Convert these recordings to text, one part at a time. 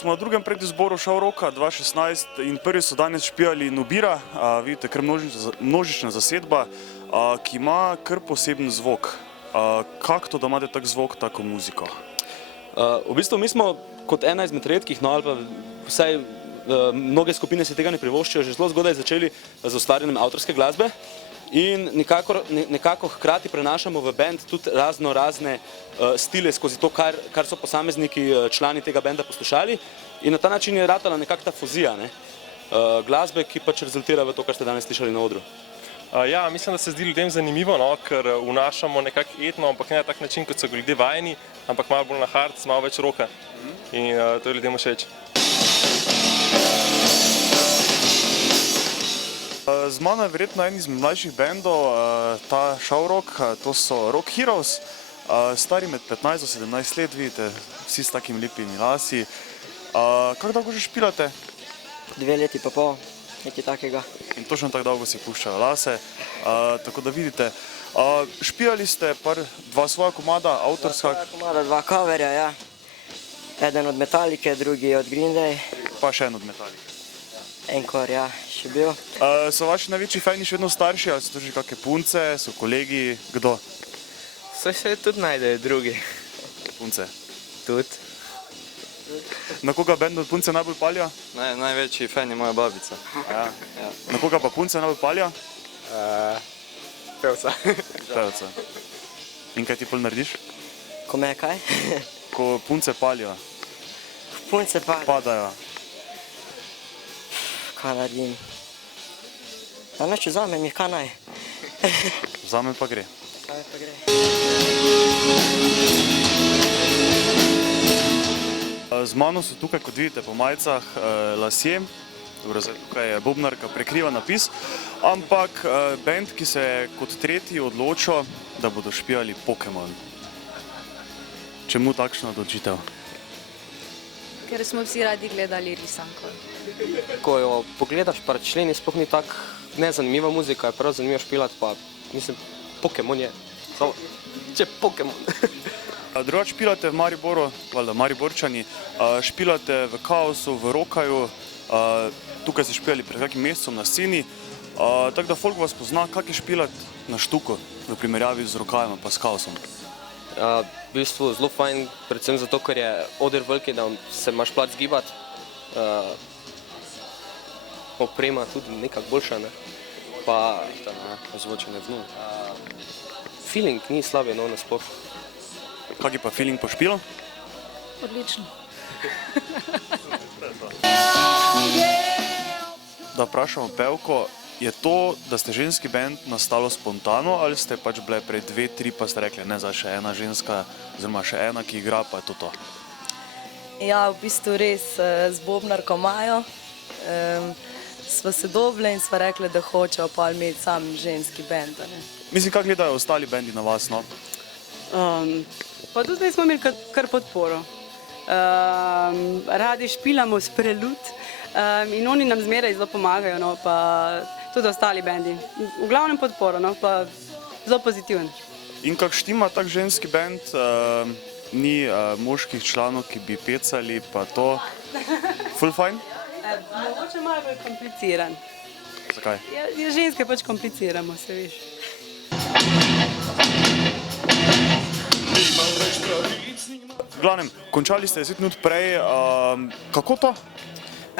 Smo na drugem predizboru Šavroka 2016 in prvi so danes špijali Nubira, vidite, kar množična zasedba, ki ima kar poseben zvok. Kako to, da imate tak zvok, tako muziko? V bistvu mi smo kot ena izmed redkih, no ali pa vsaj mnoge skupine se tega ne privoščijo, že zelo zgodaj začeli z ustvarjanjem avtorske glasbe in nekako hkrati prenašamo v bend tudi razne stile skozi to, kar so posamezniki, člani tega benda poslušali in na ta način je ratala nekako ta fuzija glasbe, ki pač rezultira v to, kar ste danes slišali na odru. Ja, mislim, da se zdi ljudem zanimivo, ker vnašamo nekako etno, ampak ne na tak način, kot so ljudje vajeni, ampak malo bolj na hard, z malo več roka in to je ljudem všeč. Z mano je verjetno en izmed mlajših bendov, ta Šavrok, to so Rock Heroes, stari med 15 do 17 let, vidite, vsi s takimi lepimi lasi. Kako dolgo že špilate? 2 leti pa pol, nekaj takega. In točno tako dolgo si puščajo lase, tako da vidite. Špijali ste dva svoja komada, avtorska? Dva komada, 2 coverja, ja. Eden od Metallice, drugi od Green Day. Pa še en od Metallice. Encore, ja, še bil. So vaši največji fani še vedno starši, ali so to že kakšne punce, so kolegi, kdo? Se tudi najdejo drugi. Punce? Tudi. Na koga bend od punce najbolj palijo? Največji fan je moja babica. Na koga pa punce najbolj palijo? Pevca. Pevca. In kaj ti pol narediš? Ko me kaj? Ko punce palijo? Punce palijo. Padajo. Kaj naredim? Ja, neč vzamem jih, kaj naj? Vzamem pa gre. Vzamem pa gre. Z mano so tukaj, kot vidite, po majicah lasje, tukaj je bobnarka, prekriva napis, ampak bend, ki se je kot tretji odločil, da bodo špijali Pokémon. Čemu takšna odločitev? Ker smo vsi radi gledali risanko. Ko jo pogledaš, pa členi sploh ni tak nezanimiva muzika, je prav zanimivo špilati, pa mislim, Pokémon je, če Pokémon. Drugače špilate v Mariboru, valjda Mariborčani, špilate v Kaosu, v Rokaju, tukaj ste špilali pred kakim mesecem na sceni, tako da folk vas pozna, kak je špilati na štuku v primerjavi z Rokajem pa s Kaosom? V bistvu zelo fajn, predvsem zato, ker je oder veliki, da se imaš plač zgibati. Oprema tudi nekako boljša, pa ozvočene dnu. Feeling ni slab, no, nasploh. Kak je pa feeling po špilu? Odlično. Da vprašamo pevko, je to, da ste ženski bend nastalo spontano ali ste pač bile prej 2, 3 pa ste rekli, ne, zdaj še ena ženska, oziroma še ena, ki igra, pa je to to? Ja, v bistvu res z bobnarko Majo sva se dobile in sva rekli, da hočejo pa imeti sam ženski bend. Mislim, kako gledajo ostali bendi na vas, no? Pa tudi zdaj smo imeli kar podporo. Radi špilamo s Prelud in oni nam zmeraj zelo pomagajo, no, pa tudi ostali bendi. V glavnem podporo, no, pa zelo pozitiven. In kak štima tak ženski bend, ni moških članov, ki bi pecali, pa to, full fajn? Mogoče malo bolj kompliciran. Zakaj? Ja, ženske pač kompliciramo, se veš. V glavnem, končali ste 10 minut prej, kako to?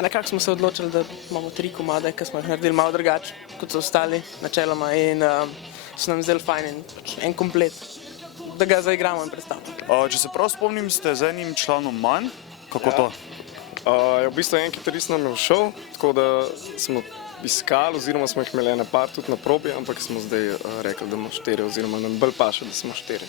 Nekako smo se odločili, da imamo 3 komade, ki smo jih naredili malo drugače, kot so ostali načeloma in so nam zdeli fajn in en komplet, da ga zaigramo in predstavimo. Če se prav spomnim, ste z enim članom manj, kako to? V bistvu en kitarist nam je všel, tako da smo iskali, oziroma smo jih imeli ena par tudi na probi, ampak smo zdaj rekli, da imamo 4, oziroma nam bolj paše, da smo 4.